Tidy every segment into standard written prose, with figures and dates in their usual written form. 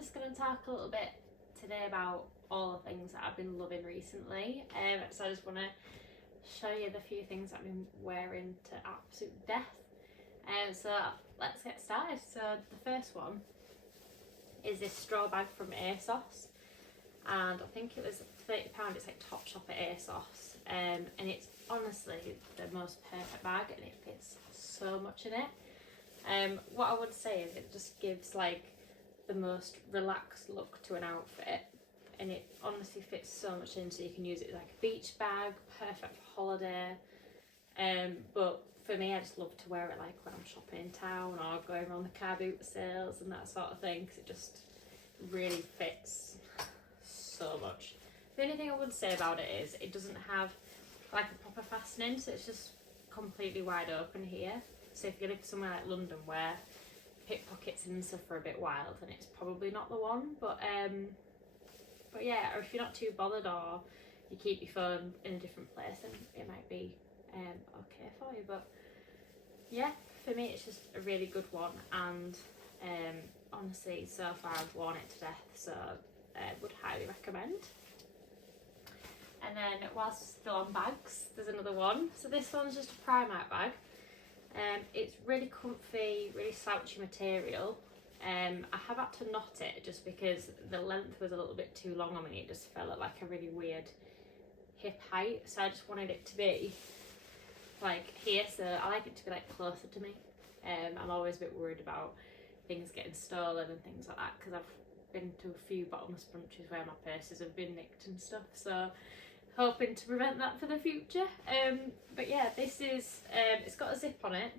just going to talk a little bit today about all the things that I've been loving recently. So I just want to show you the few things I've been wearing to absolute death. So let's get started. So the first one is this straw bag from ASOS, and I think it was £30. It's like Topshop at ASOS, and it's honestly the most perfect bag, and it fits so much in it. What I would say is it just gives like the most relaxed look to an outfit, and it honestly fits so much in, so you can use it like a beach bag, perfect for holiday. But for me, I just love to wear it like when I'm shopping in town or going around the car boot sales and that sort of thing, because it just really fits so much. The only thing I would say about it is it doesn't have like a proper fastening, so it's just completely wide open here. So if you live somewhere like London where pickpockets and stuff are a bit wild, then it's probably not the one. But yeah, or if you're not too bothered, or you keep your phone in a different place, then it might be okay for you. But yeah, for me it's just a really good one, and honestly so far I've worn it to death, so would highly recommend. And then whilst still on bags, there's another one. So this one's just a Primark bag. It's really comfy, really slouchy material. I have had to knot it just because the length was a little bit too long on me. It just felt like a really weird hip height, so I just wanted it to be like here, so I like it to be like closer to me. I'm always a bit worried about things getting stolen and things like that, because I've been to a few bottomless brunches where my purses have been nicked and stuff, so hoping to prevent that for the future. But yeah, this is it's got a zip on it,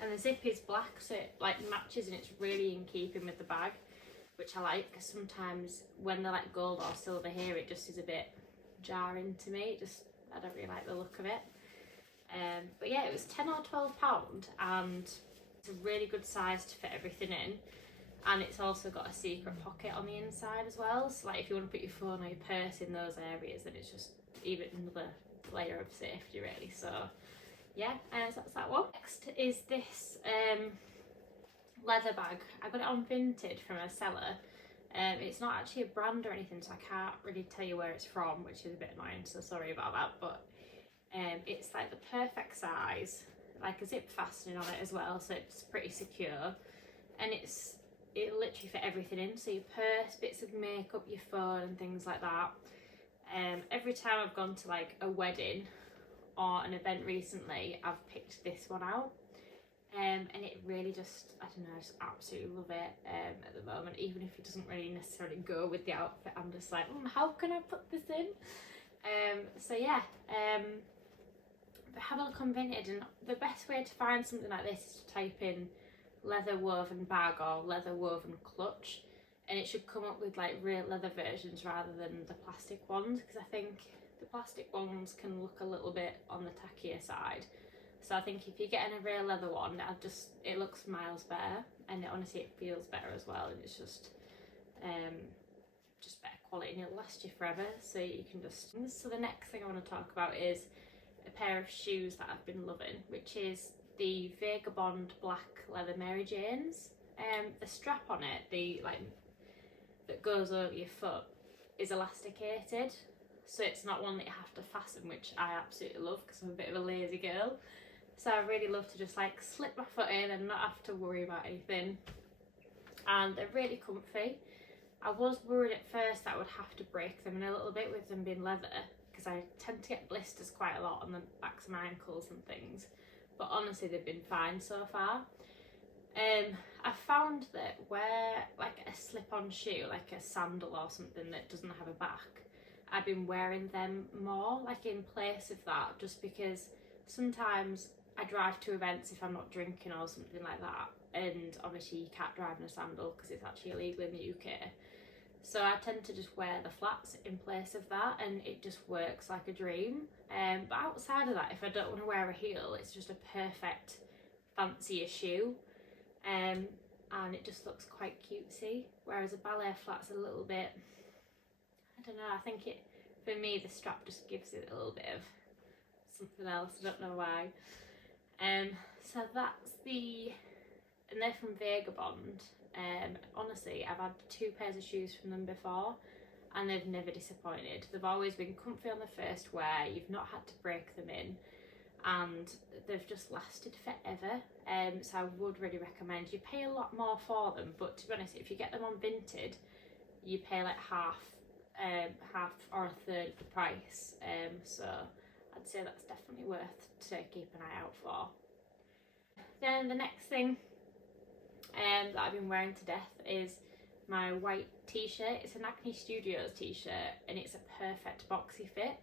and the zip is black, so it like matches, and it's really in keeping with the bag, which I like, because sometimes when they're like gold or silver here, it just is a bit jarring to me. I don't really like the look of it. But yeah, it was £10 or £12, and it's a really good size to fit everything in, and it's also got a secret pocket on the inside as well, so like if you want to put your phone or your purse in those areas, then it's just even another layer of safety really. So yeah, so that's that one. Next is this leather bag. I got it on Vinted from a seller. It's not actually a brand or anything, so I can't really tell you where it's from, which is a bit annoying, so sorry about that. But it's like the perfect size, like a zip fastening on it as well, so it's pretty secure, and it literally fit everything in, so your purse, bits of makeup, your phone and things like that. Every time I've gone to like a wedding or an event recently, I've picked this one out, and it really just, I don't know, I just absolutely love it at the moment. Even if it doesn't really necessarily go with the outfit, I'm just like, how can I put this in? So yeah, have a look on Vinted, and the best way to find something like this is to type in leather woven bag or leather woven clutch, and it should come up with like real leather versions rather than the plastic ones, because I think the plastic ones can look a little bit on the tackier side. So I think if you're getting a real leather one, it looks miles better, and honestly it feels better as well, and it's just better quality, and it'll last you forever, so you can just. So the next thing I want to talk about is a pair of shoes that I've been loving, which is the Vagabond black leather Mary Janes. The strap on it, that goes over your foot, is elasticated, so it's not one that you have to fasten, which I absolutely love because I'm a bit of a lazy girl. So I really love to just like slip my foot in and not have to worry about anything, and they're really comfy. I was worried at first that I would have to break them in a little bit with them being leather, because I tend to get blisters quite a lot on the backs of my ankles and things, but honestly they've been fine so far. I found that where like a slip-on shoe, like a sandal or something that doesn't have a back, I've been wearing them more like in place of that, just because sometimes I drive to events if I'm not drinking or something like that, and obviously you can't drive in a sandal because it's actually illegal in the UK. So I tend to just wear the flats in place of that, and it just works like a dream. But outside of that, if I don't want to wear a heel, it's just a perfect fancier shoe, and it just looks quite cutesy. Whereas a ballet flat's a little bit, I don't know, I think for me the strap just gives it a little bit of something else, I don't know why. So that's and they're from Vagabond, Honestly, I've had 2 pairs of shoes from them before and they've never disappointed. They've always been comfy on the first wear, you've not had to break them in, and they've just lasted forever. So I would really recommend. You pay a lot more for them, but to be honest, if you get them on Vinted, you pay like half or a third of the price. So I'd say that's definitely worth to keep an eye out for. Then the next thing that I've been wearing to death is my white t-shirt. It's an Acne Studios t-shirt and it's a perfect boxy fit.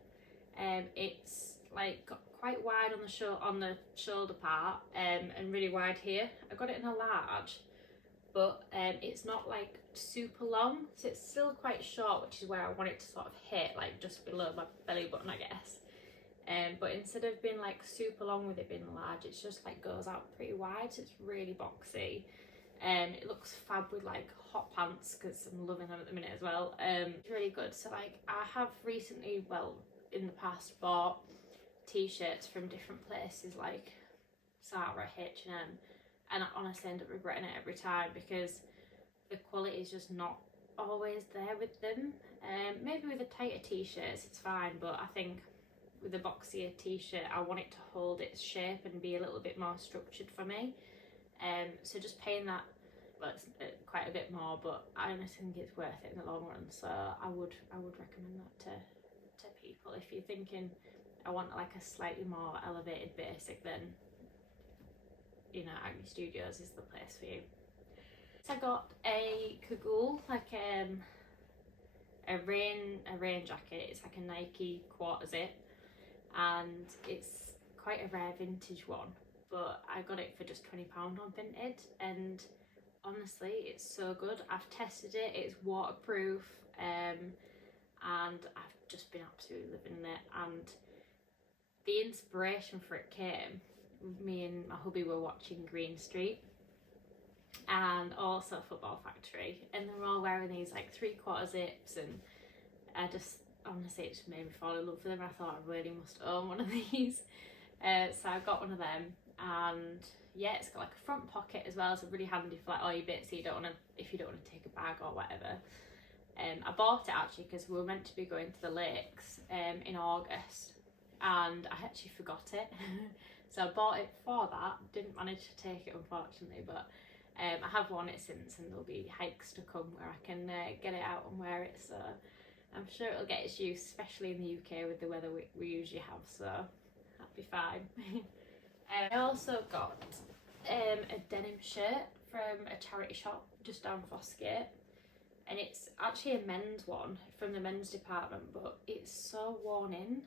It's like got quite wide on the shoulder part and really wide here. I got it in a large, but it's not like super long, so it's still quite short, which is where I want it to sort of hit, like just below my belly button, I guess. But instead of being like super long with it being large, it's just like goes out pretty wide, so it's really boxy. It looks fab with like hot pants because I'm loving them at the minute as well. It's really good. So like I have recently, well in the past, bought t-shirts from different places like Zara, H&M, and I honestly end up regretting it every time because the quality is just not always there with them. Maybe with the tighter t-shirts it's fine, but I think with a boxier t-shirt I want it to hold its shape and be a little bit more structured for me. So just paying that, well, it's quite a bit more, but I honestly think it's worth it in the long run. So I would recommend that to people. If you're thinking I want like a slightly more elevated basic, then you know, Acne Studios is the place for you. So I got a Cagoule, like a rain jacket. It's like a Nike quarter zip, and it's quite a rare vintage one, but I got it for just £20 on Vinted, and honestly it's so good. I've tested it, it's waterproof, and I've just been absolutely living in it. And the inspiration for it came, me and my hubby were watching Green Street and also Football Factory, and they were all wearing these like 3/4 zips, and I just, honestly, it just made me fall in love with them. I thought I really must own one of these. So I got one of them, and yeah, it's got like a front pocket as well, so really handy for like all your bits, so you don't want to, if you don't want to take a bag or whatever. I bought it actually because we were meant to be going to the lakes in August, and I actually forgot it. So I bought it for that, didn't manage to take it unfortunately, but I have worn it since, and there'll be hikes to come where I can get it out and wear it, so I'm sure it'll get its use, especially in the UK with the weather we usually have, so that'll be fine. I also got a denim shirt from a charity shop just down Fossgate, and it's actually a men's one from the men's department, but it's so worn in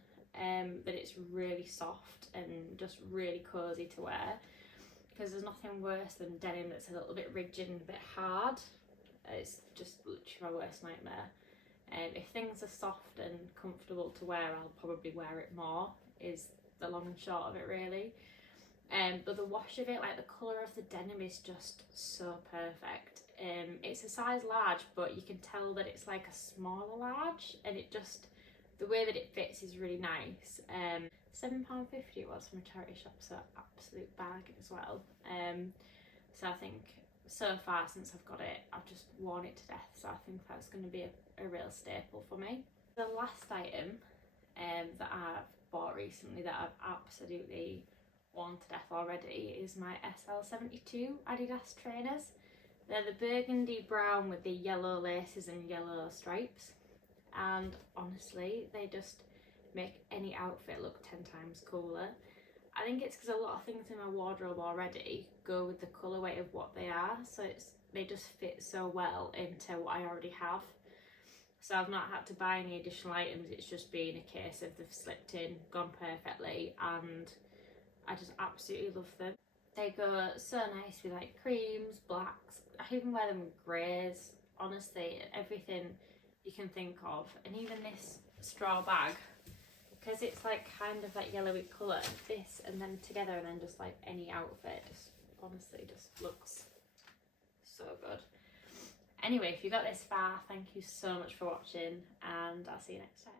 that it's really soft and just really cosy to wear, because there's nothing worse than denim that's a little bit rigid and a bit hard. It's just literally my worst nightmare. If things are soft and comfortable to wear, I'll probably wear it more, is the long and short of it really. But the wash of it, like the colour of the denim is just so perfect. It's a size large, but you can tell that it's like a smaller large, and it just, the way that it fits is really nice. £7.50 it was from a charity shop, so absolute bargain as well. So I think so far since I've got it, I've just worn it to death, so I think that's going to be a real staple for me. The last item that I've bought recently that I've absolutely worn to death already is my SL72 Adidas trainers. They're the burgundy brown with the yellow laces and yellow stripes, and honestly they just make any outfit look 10 times cooler. I think it's because a lot of things in my wardrobe already go with the colourway of what they are, so they just fit so well into what I already have. So I've not had to buy any additional items, it's just been a case of they've slipped in, gone perfectly, and I just absolutely love them. They go so nice with like creams, blacks, I even wear them with greys, honestly everything you can think of. And even this straw bag, because it's like kind of like yellowy colour, this and then together, and then just like any outfit just honestly just looks so good. Anyway, if you got this far, thank you so much for watching, and I'll see you next time.